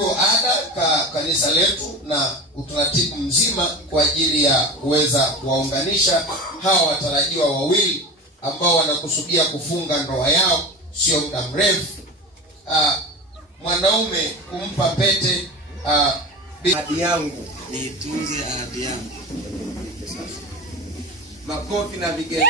ilivyo ada kanisa letu na utaratibu mzima kwa ajili ya kuweza kuwaunganisha hawa watarajiwa wawili ambao wanakusudia kufunga ndoa yao sio muda mrefu. Mwanaume kumpa pete ahadi yangu, nitunze ahadi yangu. Makofi na vigelegele.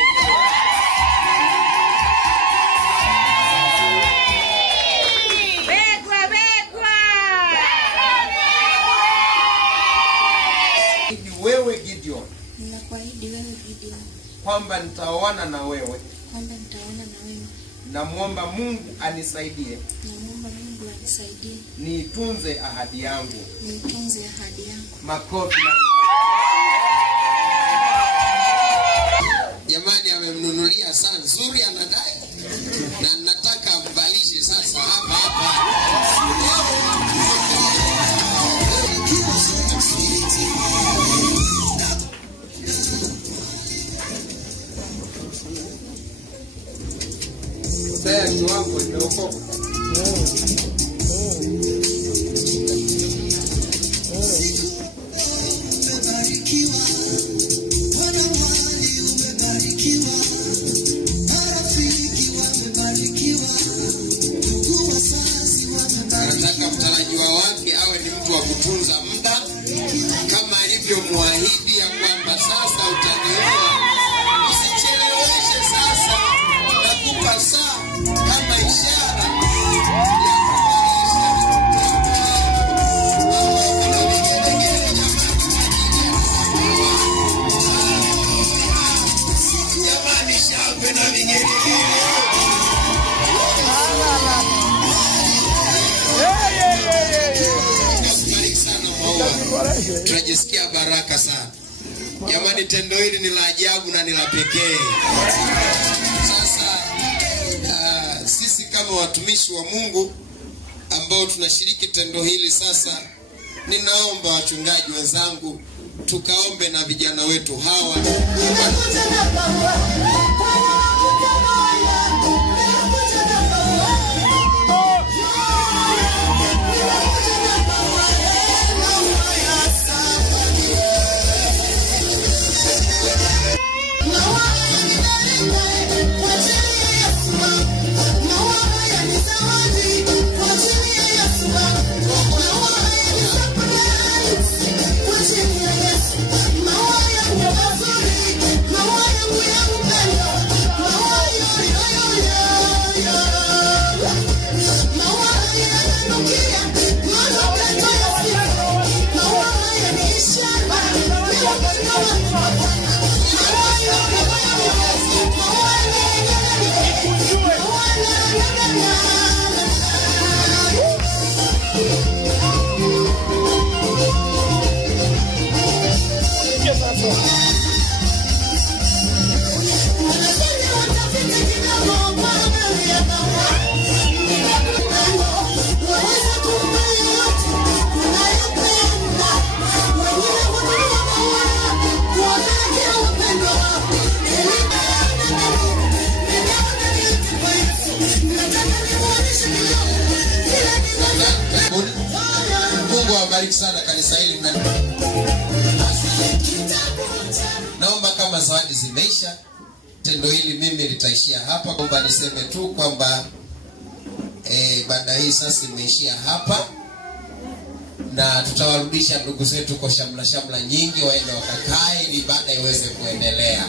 Wewe Gideon, ninakuahidi wewe Gideon kwamba nitaoana na wewe, namuomba Mungu anisaidie, niitunze ahadi yangu. Makofi na jamani, amemnunulia saa nzuri anadai, na nataka mbalishe sasa hapa. Saya kiwango imeokoka. Nataka mtarajiwa wake awe ni mtu wa kutunza muda kama alivyomwahidi ya kwamba sasa utanioa. Usicheleweshe sasa, nakupa saa kama ishara ya jamani, shangwe na vigelegele. Tunajisikia baraka sana. Jamani, tendo hili ni la ajabu na ni la pekee. Sasa sisi kama watumishi wa Mungu ambao tunashiriki tendo hili sasa, ninaomba wachungaji wenzangu tukaombe na vijana wetu hawa. Mungu awabariki sana kanisa hili. Naomba kama zawadi zimeisha, tendo hili mimi litaishia hapa. Naomba niseme tu kwamba baada hii sasa imeishia hapa, na tutawarudisha ndugu zetu kwa shamla nyingi waende wakakae ili baada iweze kuendelea.